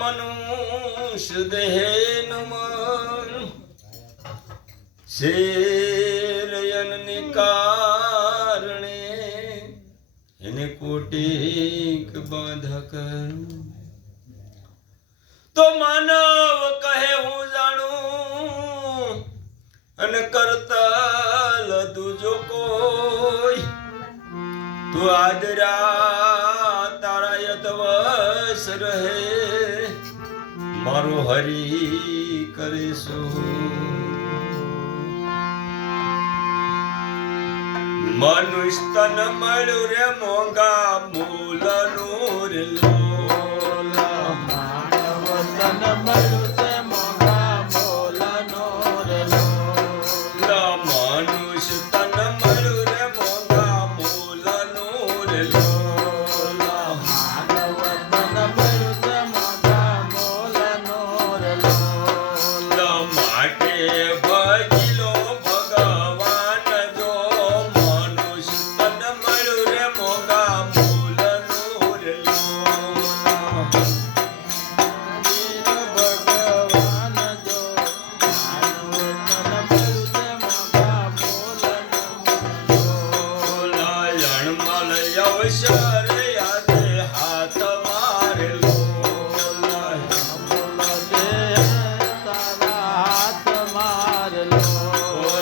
મનુષ્ય દેહનું મન શેરયનને કારણે એને કોટીક બાધક તો માનવ કહે હું જાણું અને કરતા લધું જો કોઈ તો આદરા તારા યદવશ રહે મારો હરી કરીશું મનુષ્ય તન મળ્યું રે મોંઘા મૂલનું રે લોલા માનવ તન મળ્યું રે મોંઘા મૂલનું રે લોલા મનુષ્ય તન મળ્યું રે મોંઘા મૂલનું રે લોલા માનવ તન મળ્યું રે મોંઘા મૂલનું રે લોલા માટે ભજલો ભગવાન જો મનુષ્ય તન મળ્યું રે મોંઘા મૂલનું રે લોલા ભગવાન જો માનવ તન મળ્યું રે મોંઘા મૂલનું લાયણમલ અવસર યાદે હાથ મારે લોલા તારા હાથ મારલો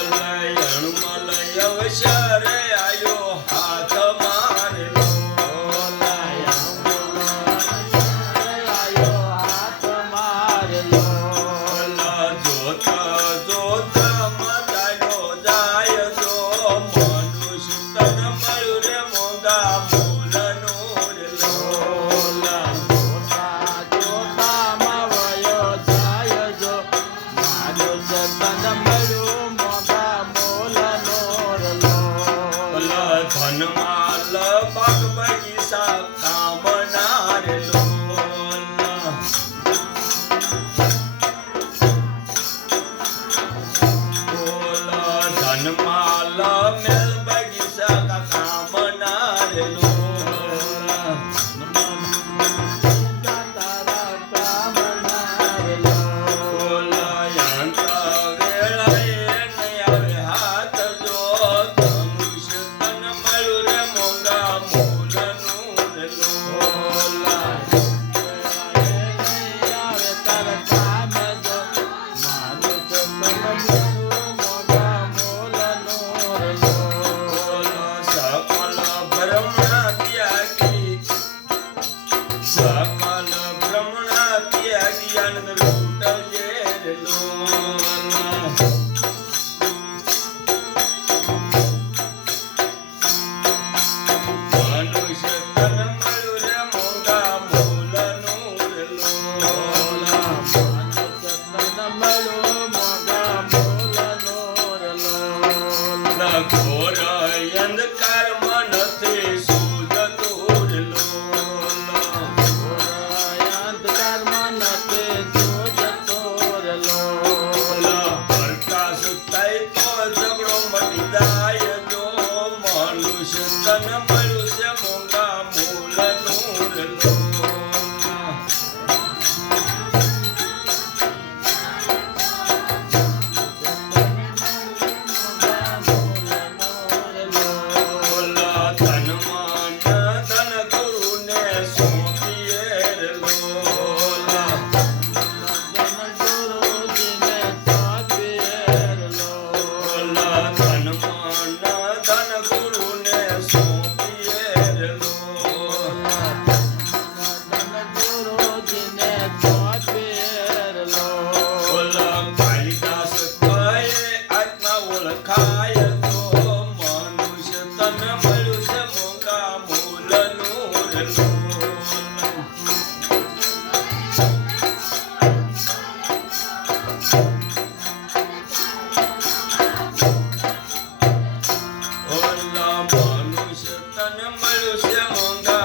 લાયણમલ અવસર આયો હાથ મારે આયો હાથ મારલો લોલા જોતા જોતા મતાયો જાય જો મનુષ્ય તન મળ્યું રે મોંઘા મૂલનું રે લોલા જોતા જોતા માવયો જાય જો મારું જતન મળ્યું મોંઘા મૂલનો રલો ધનમાલ બાગ બગીચા કામના રે લોલા ધનમાલ મેલ બગીચા કામના રે લોલા તારા કામના રલો યાંતા વેળાએ નહીં આવે હાથ જો ધનુષ્ય તન મળ્યું રે મોંઘા મૂલનું રે લોલા આવે તારા કામ જો માનું તો મોંઘા મૂલનો રલો સકલ બ્રહ્મણા ત્યાગી સકલ બ્રહ્મણા ત્યાગી આનંદ લૂટજે રે લોલા મનુષ્ય તન મળ્યું રે મોંઘા મૂલનું રે લોલા ઘોર અંધકારમાં નથી સૂઝતું રે લોલા પ્રકાશ થાય તો ઝઘડો મટી જાય જો મનુષ્ય તન મળ્યું છે મોંઘા મૂલનું રે લોલા લોલા ધનમાં ધન ગુરુને સોંપીએ રે લોલા લોલા ધનમાં ધન ગુરુને સોંપીએ રે લોલા લોલા કાલિદાસ કહે આત્મા ઓળખાય તો મનુષ્ય તન મળ્યું છે મોંઘા મૂલનું રે લોલા ઓલા મનુષ્ય તન મળ્યું છે મોંઘા